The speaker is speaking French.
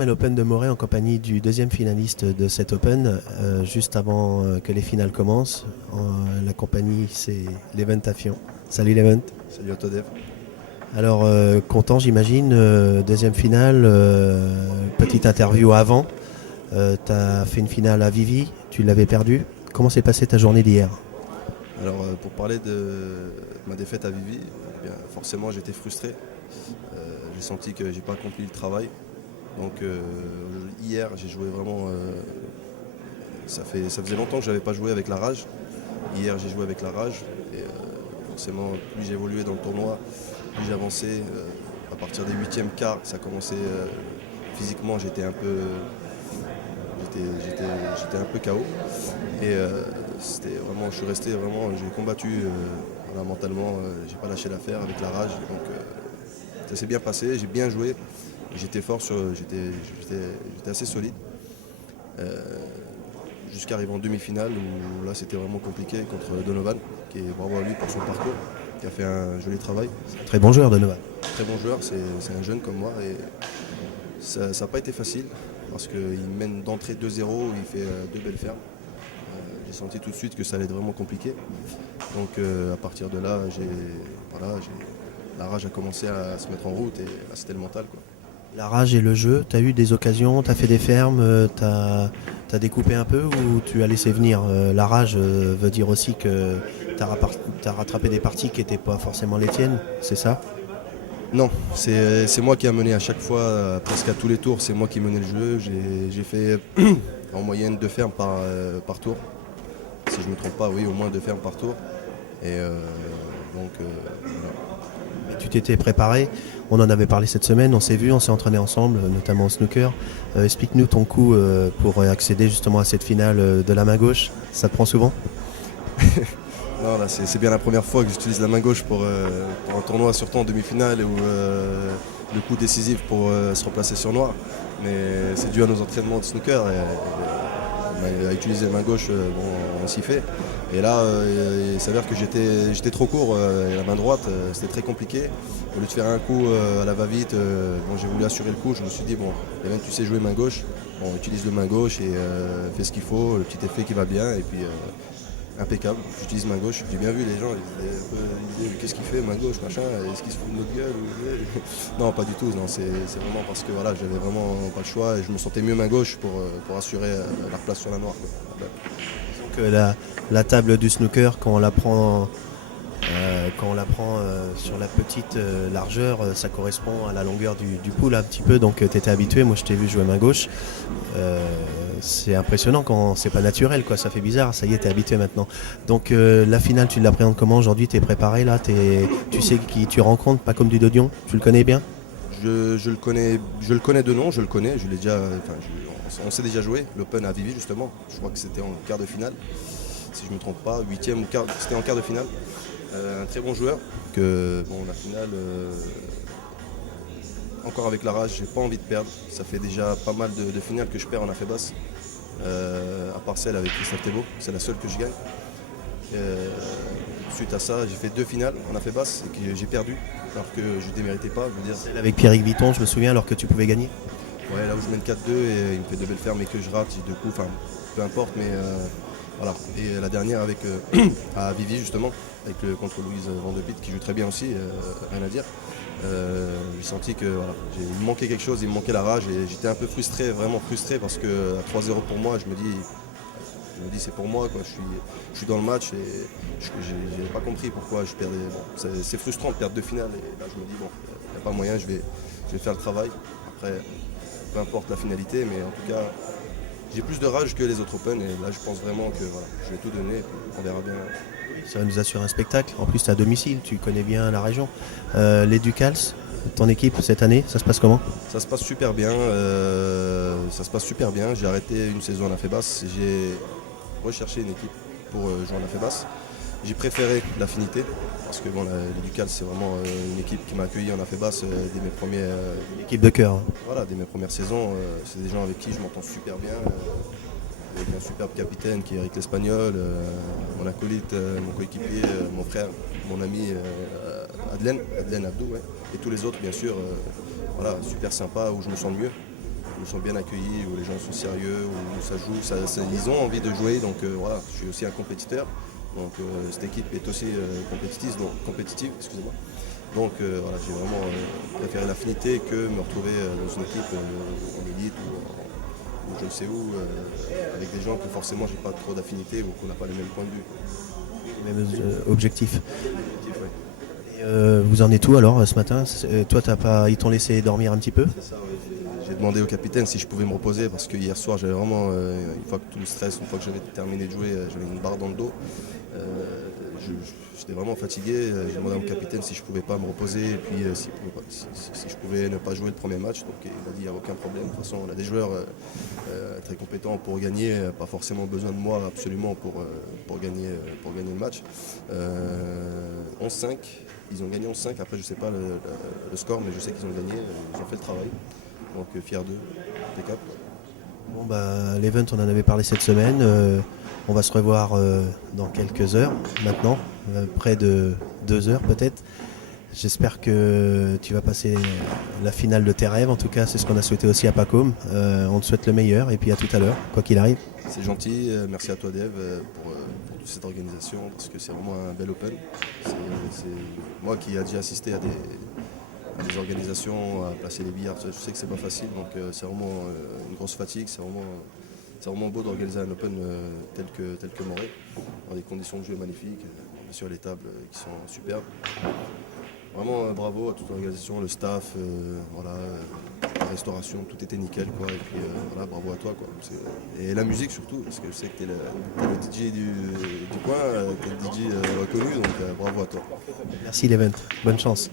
À l'Open de Morée en compagnie du deuxième finaliste de cet Open, juste avant que les finales commencent. La compagnie, c'est l'Event Affion. Salut l'Event. Salut à toi Dev. Alors, content j'imagine, deuxième finale, petite interview avant. Tu as fait une finale à Vivi, tu l'avais perdue. Comment s'est passée ta journée d'hier? Alors pour parler de ma défaite à Vivi, eh bien, forcément j'étais frustré. J'ai senti que j'ai pas accompli le travail. Donc hier j'ai joué vraiment. Ça faisait longtemps que j'avais pas joué avec la rage. Hier j'ai joué avec la rage. Et forcément plus j'ai évolué dans le tournoi, plus j'ai avancé. À partir des huitièmes quarts, ça commençait physiquement j'étais un peu KO. Et c'était vraiment, je suis resté vraiment, j'ai combattu voilà, mentalement, j'ai pas lâché l'affaire avec la rage. Donc ça s'est bien passé, j'ai bien joué, j'étais fort, j'étais assez solide. Jusqu'à arriver en demi-finale où là c'était vraiment compliqué contre Donovan, qui est bravo à lui pour son parcours, qui a fait un joli travail. Très bon joueur de Nova. Très bon joueur, c'est un jeune comme moi et ça n'a pas été facile parce qu'il mène d'entrée 2-0, il fait deux belles fermes. J'ai senti tout de suite que ça allait être vraiment compliqué. Donc à partir de là, la rage a commencé à se mettre en route et là, c'était le mental, quoi. La rage et le jeu, tu as eu des occasions, tu as fait des fermes, tu as découpé un peu ou tu as laissé venir? La rage veut dire aussi que tu as rattrapé des parties qui n'étaient pas forcément les tiennes, c'est ça? Non, c'est moi qui ai mené à chaque fois, presque à tous les tours, c'est moi qui menais le jeu. J'ai fait en moyenne 2 fermes par tour. Si je ne me trompe pas, oui, au moins 2 fermes par tour. Et donc, voilà. Tu t'étais préparé, on en avait parlé cette semaine, on s'est vu, on s'est entraîné ensemble, notamment au snooker. Explique-nous ton coup pour accéder justement à cette finale de la main gauche. Ça te prend souvent? Non, là, c'est bien la première fois que j'utilise la main gauche pour un tournoi, surtout en demi-finale, où le coup décisif pour se replacer sur noir. Mais c'est dû à nos entraînements de snooker. On a utilisé la main gauche, bon, on s'y fait. Et là, il s'avère que j'étais trop court. Et la main droite, c'était très compliqué. Au lieu de faire un coup à la va-vite, bon, j'ai voulu assurer le coup. Je me suis dit, bon, même tu sais jouer main gauche, bon, utilise le main gauche et fais ce qu'il faut, le petit effet qui va bien. Et puis, impeccable, j'utilise main gauche, j'ai bien vu les gens, ils disaient qu'est-ce qu'il fait main gauche, machin, est-ce qu'il se fout de notre gueule Non, pas du tout, non, c'est vraiment parce que voilà, j'avais vraiment pas le choix et je me sentais mieux main gauche pour assurer la place sur la noire, quoi. Donc, la table du snooker, quand on la prend sur la petite largeur, ça correspond à la longueur du pool un petit peu. Donc tu étais habitué, moi je t'ai vu jouer main gauche. C'est impressionnant quand c'est pas naturel, quoi. Ça fait bizarre, ça y est, t'es habitué maintenant. Donc la finale, tu l'appréhendes comment aujourd'hui? T'es préparé là, tu sais qui tu rencontres, pas comme du Dodion, tu le connais bien? Je le connais de nom, je le connais, je l'ai déjà, on s'est déjà joué, l'Open à Vivi justement, je crois que c'était en quart de finale, si je ne me trompe pas, huitième ou quart, c'était en quart de finale. Un très bon joueur, que bon, la finale, encore avec la rage, j'ai pas envie de perdre. Ça fait déjà pas mal de finales que je perds en affaire basse, à part celle avec Christophe Thébault, c'est la seule que je gagne. Suite à ça, j'ai fait 2 finales en affaire basse et que j'ai perdu, alors que je ne déméritais pas. Je veux dire, Celle avec Pierrick Vitton, je me souviens, alors que tu pouvais gagner. ouais, là où je mène 4-2 et il me fait 2 belles fermes et que je rate, j'ai 2 coups, enfin peu importe, mais voilà. Et la dernière avec à Vivi justement, contre Louise Van de Pitt qui joue très bien aussi, rien à dire. J'ai senti que voilà, il me manquait quelque chose, il me manquait la rage et j'étais un peu frustré, vraiment frustré parce que à 3-0 pour moi, je me dis c'est pour moi, quoi. Je suis dans le match et je n'ai pas compris pourquoi je perdais. Bon, c'est frustrant de perdre 2 finales et là je me dis bon, il n'y a pas moyen, je vais faire le travail. Après, peu importe la finalité, mais en tout cas, j'ai plus de rage que les autres Open et là je pense vraiment que voilà, je vais tout donner et puis on verra bien. Ça nous assure un spectacle. En plus, tu es à domicile, tu connais bien la région. Les Ducals, ton équipe cette année, ça se passe comment? Ça se passe super bien, J'ai arrêté une saison en affaire basse, j'ai recherché une équipe pour jouer en affaire basse. J'ai préféré l'affinité parce que bon, les Ducals c'est vraiment une équipe qui m'a accueilli en affaire basse dès mes premiers, Équipe de cœur, hein. voilà, dès mes premières saisons. C'est des gens avec qui je m'entends super bien. Avec un superbe capitaine qui est Eric l'Espagnol, mon acolyte, mon coéquipier, mon frère, mon ami Adlen Abdou, ouais. Et tous les autres bien sûr, voilà, super sympa, où je me sens le mieux. nous sont bien accueillis, où les gens sont sérieux, où ça joue, ils ont envie de jouer. Donc voilà, je suis aussi un compétiteur. Donc cette équipe est aussi compétitive, excusez-moi. Donc voilà, j'ai vraiment préféré l'affinité que me retrouver dans une équipe en élite ou je ne sais où, avec des gens que forcément j'ai pas trop d'affinité ou qu'on n'a pas les mêmes points de vue. Même objectif. Objectif, ouais. Et vous en êtes où alors ce matin? Toi, ils t'ont laissé dormir un petit peu? C'est ça, ouais. J'ai demandé au capitaine si je pouvais me reposer parce que hier soir j'avais vraiment, une fois que tout le stress, une fois que j'avais terminé de jouer, j'avais une barre dans le dos. J'étais vraiment fatigué. J'ai demandé à mon capitaine si je pouvais pas me reposer et puis si je pouvais ne pas jouer le premier match. Donc il m'a dit il n'y a aucun problème. De toute façon, on a des joueurs très compétents pour gagner, pas forcément besoin de moi absolument pour gagner le match. 11-5, ils ont gagné 11-5. Après, je sais pas le score, mais je sais qu'ils ont gagné. Ils ont fait le travail. Donc fier d'eux, impeccable. Bon bah l'event on en avait parlé cette semaine, on va se revoir dans quelques heures maintenant, près de 2 heures peut-être. J'espère que tu vas passer la finale de tes rêves, en tout cas c'est ce qu'on a souhaité aussi à Pacôme. On te souhaite le meilleur et puis à tout à l'heure, quoi qu'il arrive. C'est gentil, merci à toi Dave pour toute cette organisation parce que c'est vraiment un bel open. C'est moi qui ai déjà assisté à des organisations, à placer les billards, je sais que c'est pas facile, donc c'est vraiment une grosse fatigue, c'est vraiment beau d'organiser un open tel que Morée, dans des conditions de jeu magnifiques, sur les tables qui sont superbes. Vraiment bravo à toute l'organisation, le staff, la restauration, tout était nickel quoi. Et puis voilà, bravo à toi quoi. Et la musique surtout, parce que je sais que tu es le DJ du coin, tu es le DJ reconnu, donc bravo à toi. Merci l'event, bonne chance.